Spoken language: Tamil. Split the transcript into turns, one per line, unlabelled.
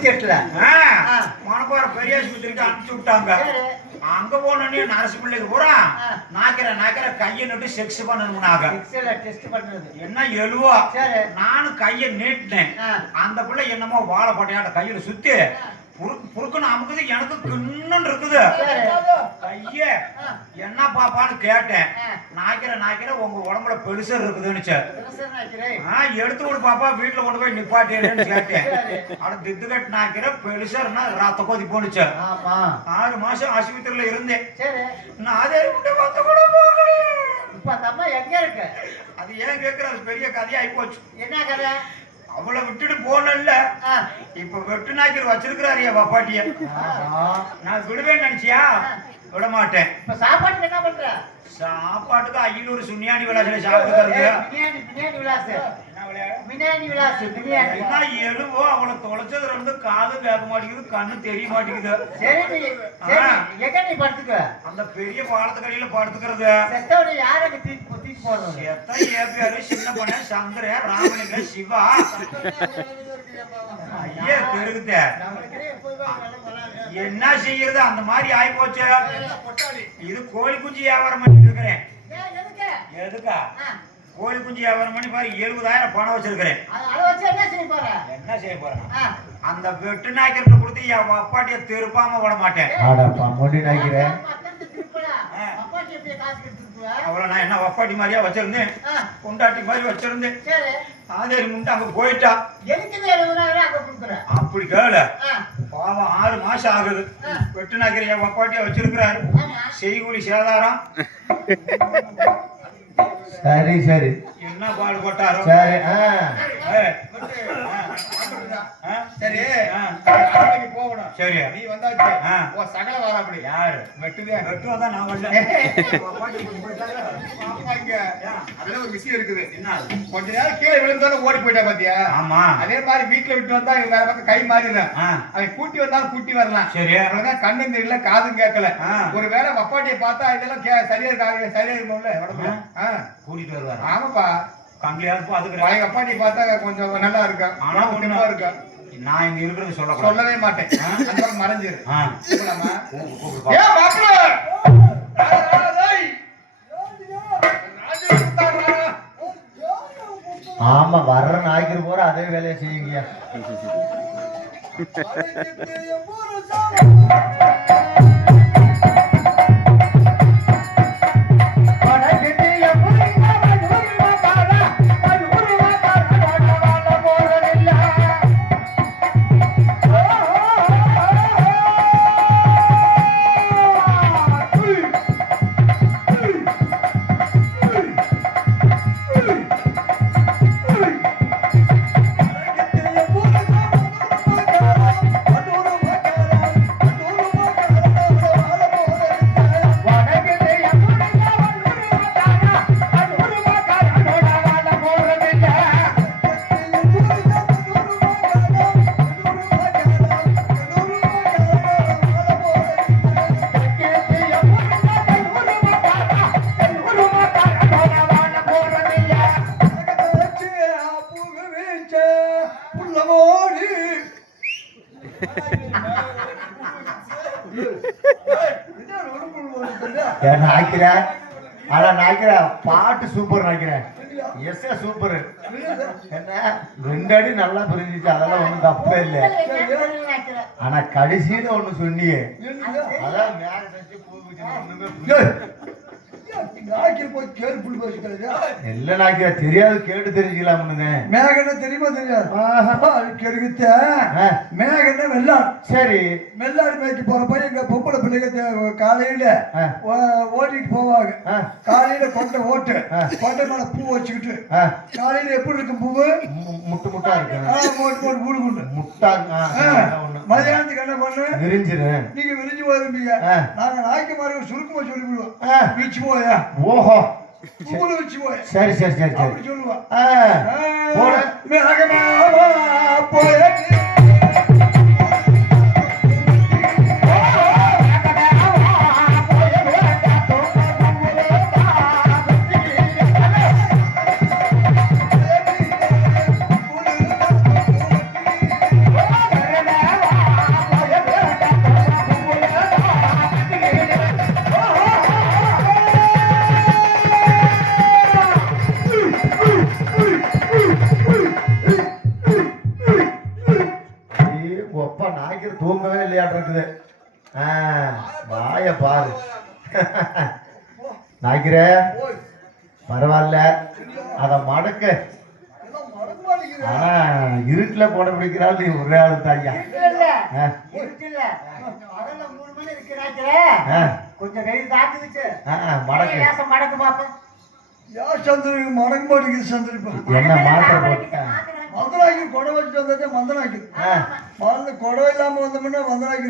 தொண்ணூத்தி எட்டுல.
மணப்பாறை பெரிய ஆஸ்பத்திரிக்கு அனுப்பிச்சு விட்டாங்க. அங்க போனோடனே நரசு பிள்ளைக்கு பூரா. நாக்கிற நாக்கிற கையை நட்டு செக்ஸ் பண்ணணும்னாங்க
டெஸ்ட் பண்றது
என்ன எழுவா
சரி.
நானும் கையை நீட்டினேன். அந்த பிள்ளை என்னமோ வாழைப்பட்டையாட்ட கையில சுத்தி புருக்கு அமுக்குது எனக்கு கிண்ணுன்னு இருக்குது.
ஆ.
என்ன பாப்பான்னு கேட்டேன். நாய்க்கிற நாய்க்கிற உங்க உடம்புல பெருசா இருக்குதுன்னு சார் எடுத்து விடு பாப்பா வீட்டுல கொண்டு போய் நிப்பாட்டிடுன்னு கேட்டேன். அட தித்துக்கட்டு நாய்க்கிற பெருசா ரத்த கொதி போனுச்சு
ஆமா.
ஆறு மாசம் ஆஸ்பத்திரியில இருந்தேன். நான் அதே பார்த்து கூட போகல.
இப்ப அந்த அம்மா எங்க இருக்கு?
அது ஏன் கேக்குற அது பெரிய கதையாகி போச்சு.
என்ன கதை?
அவளை விட்டுட்டு போனல. இப்ப வெட்டு நாய்க்கர் வச்சிருக்கிறாரு என் பாட்டிய
ஆஹா.
நான் விடுவேன்னு நினைச்சியா? விட மாட்டேன்
இப்ப சாப்பாட்டுக்கு என்ன பண்ற?
சாப்பாட்டுக்கு ஐநூறு சுண்ணியாணி விளாசில என்ன எலுவோ அவளை தொலைச்சது ரெண்டு காது கேட்க மாட்டேங்குது கண்ணு தெரிய மாட்டேங்குது. அந்த பெரிய பாலத்துக்கடியில படுத்துக்கிறது.
யாருக்கு தூக்கி போடுறது
எத்தனை ஏபிஆர் சின்ன பண்ண சந்திரன் ராமலிங்க சிவா ஐயா பெருகுத என்ன செய்யறது அந்த மாதிரி ஆயி போச்சு இது கோழி குஞ்சு வியாபாரம் பண்ணிட்டு இருக்கிறேன்
எதுக்கா ஆ,
கோழி குஞ்சு வியாபாரம் பண்ணி பாரு எழுபதாயிரம் பணம் வச்சிருக்கிறேன்
என்ன செய்ய
போறேன்? அந்த வெட்டு நாய்க்கிட்ட கொடுத்து என் அப்பாட்டிய திருப்பாம விட மாட்டேன் அவளை நான் என்ன வப்பாட்டி மாதிரியா வச்சிருந்தேன்? கொண்டாட்டி மாதிரி வச்சிருந்தேன்.
சரி.
ஆதேரி முண்டை அங்க போயிட்டா? அப்படி கேளு. பாவம் ஆறு மாசம் ஆகுது.
ஆ.
வெட்டு நாய்க்கிற என் வப்பாட்டியா வச்சிருக்கிறாரு. செய்கூலி சேதாரம்.
சரி சரி.
என்ன பாடுபட்டாரோ?
சரி?
சரி.
சரி
நீ வந்தாச்சு. உன் சகல வர அப்படி
யாரு?
வெட்டுதே.
வெட்டு வந்தா நான் வரல. வப்பாட்டி கொண்டு போயிட்டாங்க.
பாப்பா இங்க. அதுல ஒரு விஷயம் இருக்குது.
என்ன?
கொஞ்ச நேரம் கீழே விழுந்தோட ஓடி போயிட்டா பாத்தியா?
ஆமா.
அதே மாதிரி வீட்டுல விட்டு வந்தா வேற பக்கம் கை மாறிடுறான்.
ஆ,
அவன் கூட்டி வந்தாலும் கூட்டி வரலாம்.
சரி.
அவ்வளவுதான் கண்ணும் தெரியல காதும் கேட்கல. ஒரு வேளை வப்பாட்டியை பார்த்தா இதெல்லாம் சரியா இருக்கா? சரியா இருக்கும்ல? உடம்புல.
கூட்டிட்டு வருவாரு.
ஆமாப்பா.
கங்கிலியாவது பாத்துக்கிறேன்
பழைய வப்பாட்டியை பார்த்தா கொஞ்சம் நல்லா இருக்கும்
ஆனா
உடம்பு
ஒண்ணு-
தெம்பா இருக்கும்
நான் இங்க இருக்கிறது சொல்லக்கூடாது.
சொல்லவே மாட்டேன். அந்த மறைஞ்சிரு. ஏன் மாப்பிள்ளை?
ஆமா வர்ற நாய்க்கிற போற அதே வேலையை செய்யுங்க ஏன் நாய்க்கிற ஆனா நாய்க்கிற பாட்டு சூப்பர் நாய்க்கிற எஸ் சூப்பர். என்ன? ரெண்டு அடி நல்லா புரிஞ்சிச்சு. அதெல்லாம் ஒன்றும் தப்பே இல்லை.
என்ன பொருள் நினைக்கிற?
ஆனா கடைசியில ஒண்ணு சொன்னியே. அதான் மேல செஞ்சு பூ ஒண்ணுமே தெரியாது கேட்டு தெரிஞ்சுக்கலாம்னு
மேகன்னா தெரியுமா தெரியாது? கெருகுத்த.
ஆ.
மேகன்னா வெள்ளாடு.
சரி.
வெள்ளாடு மேய்க்க போறப்ப எங்க பொம்பளை பிள்ளைங்க காலையில ஓட்டிட்டு போவாங்க. காலையில கொண்டை ஓட்டு.
ஆ.
கொண்டை மேல பூ வச்சுக்கிட்டு. காலையில எப்படி இருக்கும் பூவு?
முட்டு முட்டா இருக்கு.
மூணு குண்டு
முட்டா ஆ,
மதியானத்துக்கு என்ன பண்ணு?
விரிஞ்சிரு.
நீங்க விரிஞ்சு போயிருப்பீங்க. நாங்க நாய்க்கு மாதிரி சுருக்கமா சொல்லி விடுவோம்
ஆ.
விரிச்சு போயா?
ஓஹோ. சரி சரி சரி சரி.
அப்படி
தூங்கவே இல்லையாட்டு இருக்குது ஆ வாய பாரு. நாய்க்கிற பரவாயில்ல. அத மடக்க. ஆனா இருட்டுல போட பிடிக்கிறாள் நீ ஒரே ஆளு தாய்யா.
கொஞ்சம்
ஆ, மடக்கு.
மடக்கு பாப்போம்
யார் சந்திரி மடக்க மாட்டேங்குது சந்திரிப்பா.
என்ன மாத்திரை போட்ட
மந்தனாக்கி கொடை வச்சுட்டு வந்ததே மந்தனாக்கி மறந்து கொடை இல்லாம வந்தோம்னா மந்தனாக்கி